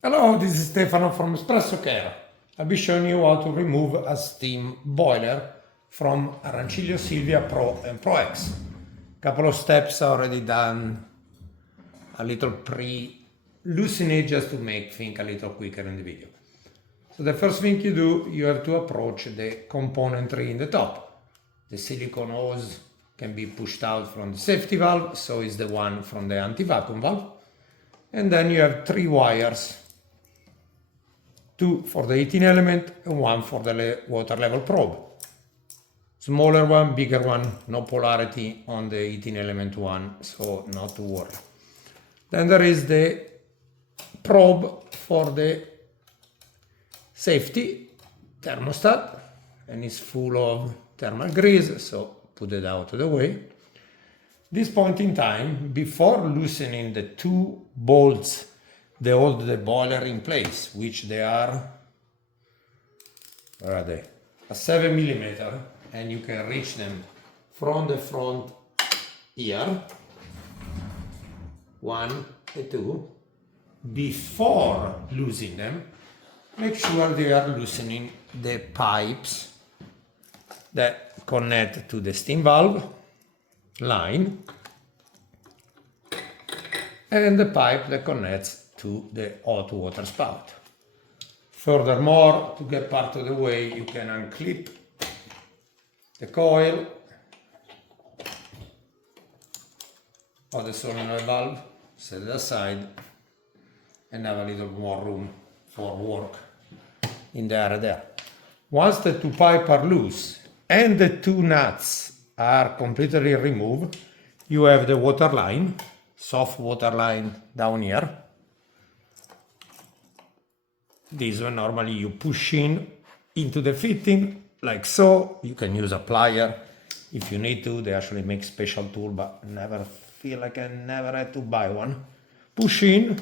Hello, this is Stefano from Espresso Care. I'll be showing you how to remove a steam boiler from a Rancilio Silvia PRO and Pro X. Couple of steps already done, a little pre-loosen it just to make things a little quicker in the video. So the first thing you do, you have to approach the componentry in the top. The silicone hose can be pushed out from the safety valve, so is the one from the anti-vacuum valve. And then you have three wires, two for the heating element and one for the water level probe. Smaller one, bigger one, no polarity on the heating element one, so not to worry. Then there is the probe for the safety thermostat, and it's full of thermal grease, so put it out of the way. This point in time, before loosening the two bolts that hold the boiler in place, which they are, where are they? A 7 millimeter, and you can reach them from the front here, 1 and 2. Before loosening them, make sure they are loosening the pipes that connect to the steam valve line and the pipe that connects to the hot water spout. Furthermore, to get part of the way, you can unclip the coil of the solenoid valve, set it aside, and have a little more room for work in the area there. Once the two pipes are loose and the two nuts are completely removed, you have the water line, soft water line down here. This one normally you push into the fitting like so. You can use a plier if you need to. They actually make special tool, but never feel like I never had to buy one. Push in,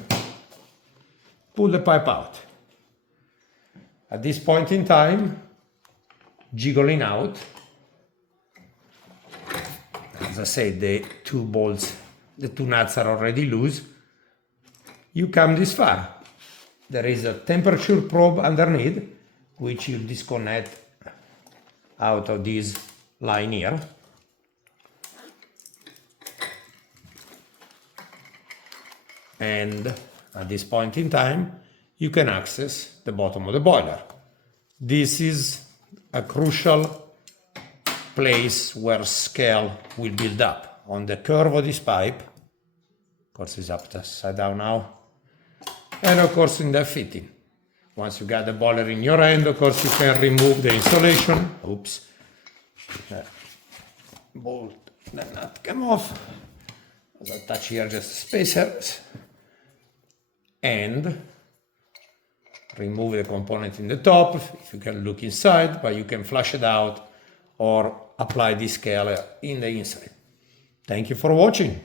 pull the pipe out. At this point in time, jiggling out. As I said, the two bolts, the two nuts are already loose. You come this far. There is a temperature probe underneath, which you disconnect out of this line here. And at this point in time, you can access the bottom of the boiler. This is a crucial place where scale will build up on the curve of this pipe. Of course, it's upside down now. And of course in the fitting. Once you got the boiler in your hand, of course you can remove the insulation. Oops. Bolt that nut come off. As I touch here, just spacers. And remove the component in the top. If you can look inside, but you can flush it out or apply this scale in the inside. Thank you for watching.